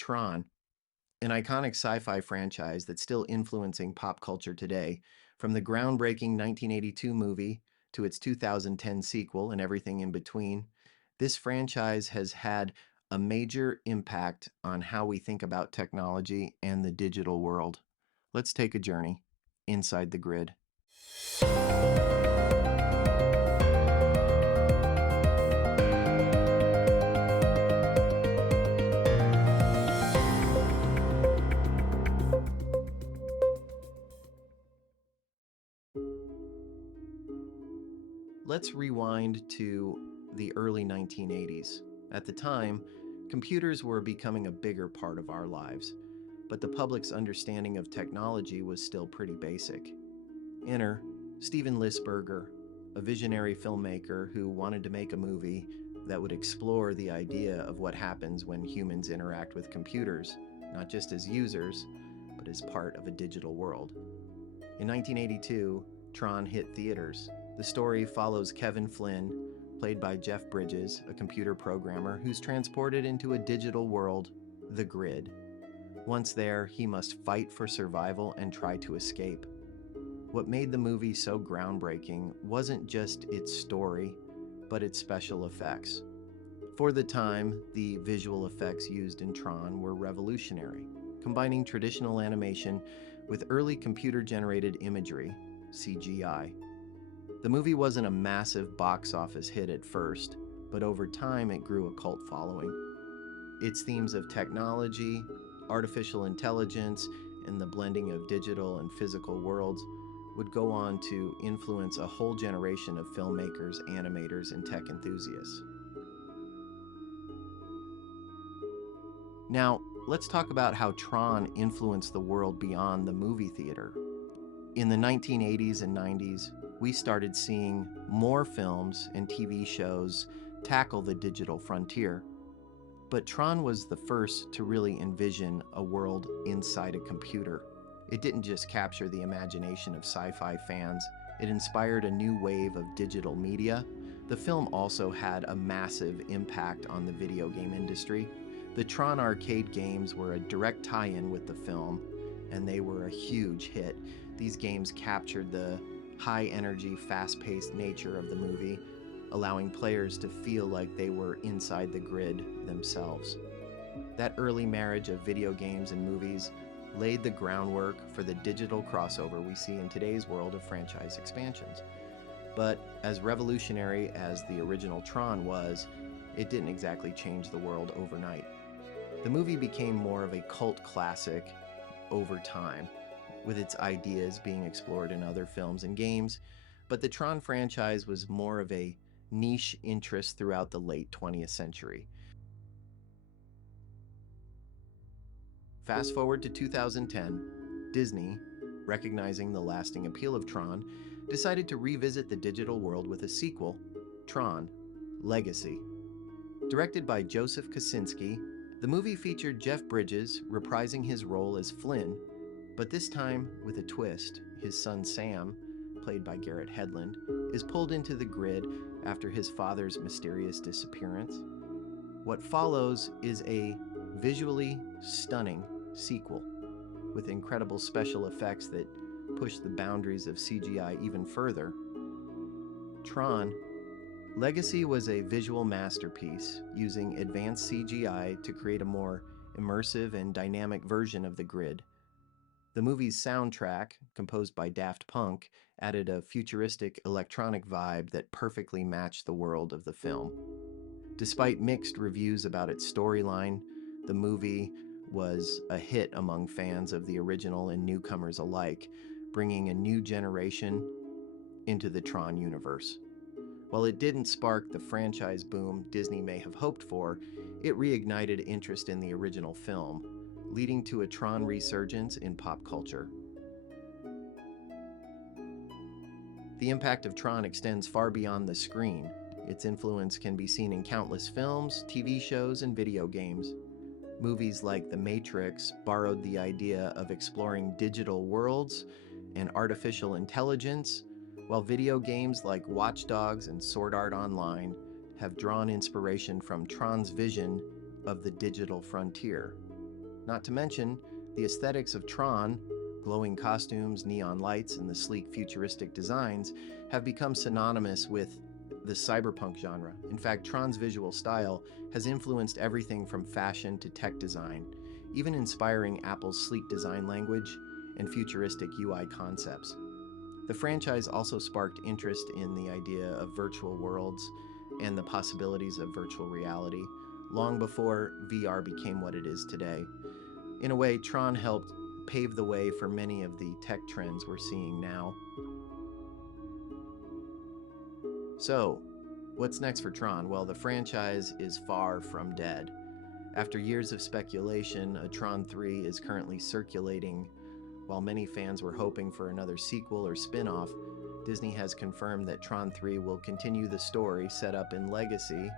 Tron, an iconic sci-fi franchise that's still influencing pop culture today, from the groundbreaking 1982 movie to its 2010 sequel and everything in between. This franchise has had a major impact on how we think about technology and the digital world. Let's take a journey inside the grid. Let's rewind to the early 1980s. At the time, computers were becoming a bigger part of our lives, but the public's understanding of technology was still pretty basic. Enter Steven Lisberger, a visionary filmmaker who wanted to make a movie that would explore the idea of what happens when humans interact with computers, not just as users, but as part of a digital world. In 1982, Tron hit theaters. The story follows Kevin Flynn, played by Jeff Bridges, a computer programmer who's transported into a digital world, the grid. Once there, he must fight for survival and try to escape. What made the movie so groundbreaking wasn't just its story, but its special effects. For the time, the visual effects used in Tron were revolutionary, combining traditional animation with early computer-generated imagery, CGI. The movie wasn't a massive box office hit at first, but over time it grew a cult following. Its themes of technology, artificial intelligence, and the blending of digital and physical worlds would go on to influence a whole generation of filmmakers, animators, and tech enthusiasts. Now, let's talk about how Tron influenced the world beyond the movie theater. In the 1980s and 90s, we started seeing more films and TV shows tackle the digital frontier. But Tron was the first to really envision a world inside a computer. It didn't just capture the imagination of sci-fi fans, it inspired a new wave of digital media. The film also had a massive impact on the video game industry. The Tron arcade games were a direct tie-in with the film, and they were a huge hit. These games captured the high-energy, fast-paced nature of the movie, allowing players to feel like they were inside the grid themselves. That early marriage of video games and movies laid the groundwork for the digital crossover we see in today's world of franchise expansions. But as revolutionary as the original Tron was, it didn't exactly change the world overnight. The movie became more of a cult classic over time, with its ideas being explored in other films and games, but the Tron franchise was more of a niche interest throughout the late 20th century. Fast forward to 2010, Disney, recognizing the lasting appeal of Tron, decided to revisit the digital world with a sequel, Tron: Legacy. Directed by Joseph Kosinski, the movie featured Jeff Bridges reprising his role as Flynn, but this time with a twist. His son Sam, played by Garrett Hedlund, is pulled into the grid after his father's mysterious disappearance. What follows is a visually stunning sequel, with incredible special effects that push the boundaries of CGI even further. Tron: Legacy was a visual masterpiece, using advanced CGI to create a more immersive and dynamic version of the grid. The movie's soundtrack, composed by Daft Punk, added a futuristic electronic vibe that perfectly matched the world of the film. Despite mixed reviews about its storyline, the movie was a hit among fans of the original and newcomers alike, bringing a new generation into the Tron universe. While it didn't spark the franchise boom Disney may have hoped for, it reignited interest in the original film, leading to a Tron resurgence in pop culture. The impact of Tron extends far beyond the screen. Its influence can be seen in countless films, TV shows, and video games. Movies like The Matrix borrowed the idea of exploring digital worlds and artificial intelligence, while video games like Watch Dogs and Sword Art Online have drawn inspiration from Tron's vision of the digital frontier. Not to mention, the aesthetics of Tron, glowing costumes, neon lights, and the sleek futuristic designs, have become synonymous with the cyberpunk genre. In fact, Tron's visual style has influenced everything from fashion to tech design, even inspiring Apple's sleek design language and futuristic UI concepts. The franchise also sparked interest in the idea of virtual worlds and the possibilities of virtual reality, long before VR became what it is today. In a way, Tron helped pave the way for many of the tech trends we're seeing now. So, what's next for Tron? Well, the franchise is far from dead. After years of speculation, a Tron 3 is currently circulating. While many fans were hoping for another sequel or spin-off, Disney has confirmed that Tron 3 will continue the story set up in Legacy.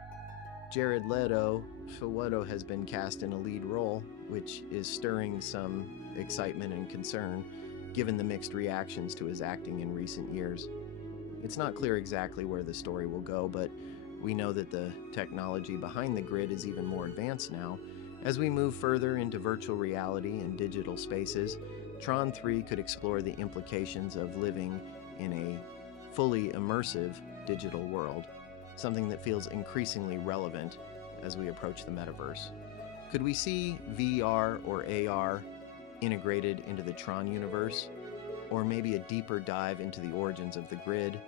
Jared Leto has been cast in a lead role, which is stirring some excitement and concern, given the mixed reactions to his acting in recent years. It's not clear exactly where the story will go, but we know that the technology behind the grid is even more advanced now. As we move further into virtual reality and digital spaces, Tron 3 could explore the implications of living in a fully immersive digital world, something that feels increasingly relevant as we approach the metaverse. Could we see VR or AR integrated into the Tron universe? Or maybe a deeper dive into the origins of the grid?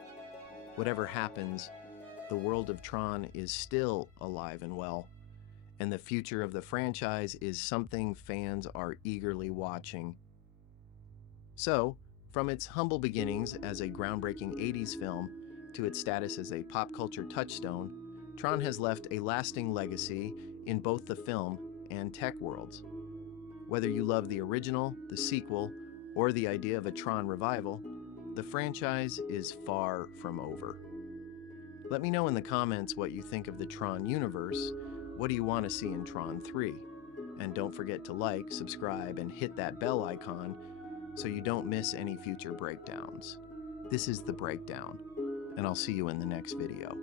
Whatever happens, the world of Tron is still alive and well, and the future of the franchise is something fans are eagerly watching. So, from its humble beginnings as a groundbreaking 80s film to its status as a pop culture touchstone, Tron has left a lasting legacy in both the film and tech worlds. Whether you love the original, the sequel, or the idea of a Tron revival, the franchise is far from over. Let me know in the comments what you think of the Tron universe. What do you want to see in Tron 3? And don't forget to like, subscribe, and hit that bell icon so you don't miss any future breakdowns. This is The Breakdown, and I'll see you in the next video.